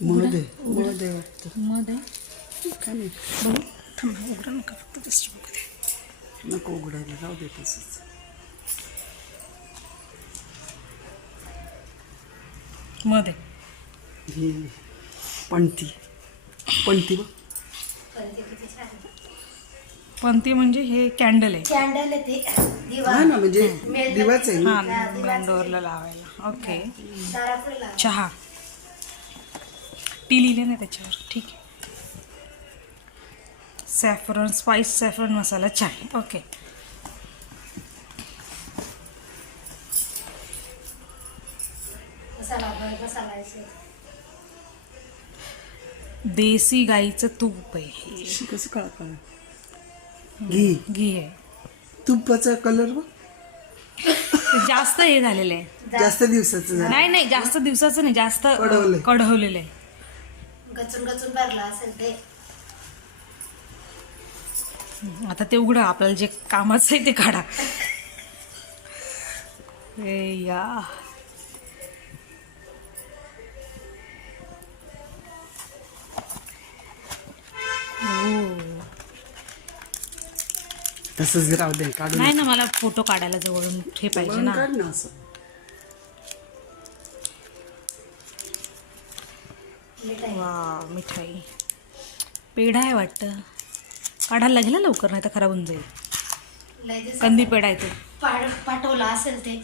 मध आहे वाटतं. मध आहे काय नाही. बघू थांबा उघडा नका फक्त दिसतो बघू दे. नको उघडायला राहू दे तसंच. मध आहे ही पणती पणती बघ. पण ती म्हणजे हे कॅन्डल आहे. कॅन्डल आहे ते दिवा हा ना म्हणजे दिवाच आहे ना. हां ब्लेंडरला लावायला. ओके दारापुढे लावा. चहा टी लिहिले नाही त्याच्यावर. ठीक आहे. सॅफरन स्पाइस सॅफरन मसाला चाय. ओके मसाला आहे. देसी गाईचं तूप आहे. शी कसं काळ काळ. घी घी आहे. तुपाचा कलर बघ. जास्त हे झालेलं आहे. जास्त दिवसाचं झालं. नाही नाही जास्त दिवसाचं नाही. जास्त कढवलंय. कढवलेलं आहे. गचून गचून भरला असेल ते. आता ते उघडा आपल्याला जे कामाचं आहे ते काढा. ए या तसंच राहू दे काढून. नाही ना मला फोटो काढायला जवळून हे पाहिजे बरं, ना. काढ ना असं. वा मिठाई पेढा आहे वाटतं. काढायला लागेल ना लवकर नाही तर खराब होऊन जाईल. लय दिवसात कंदी पेढा आहे तो. पाठवला असेल ते.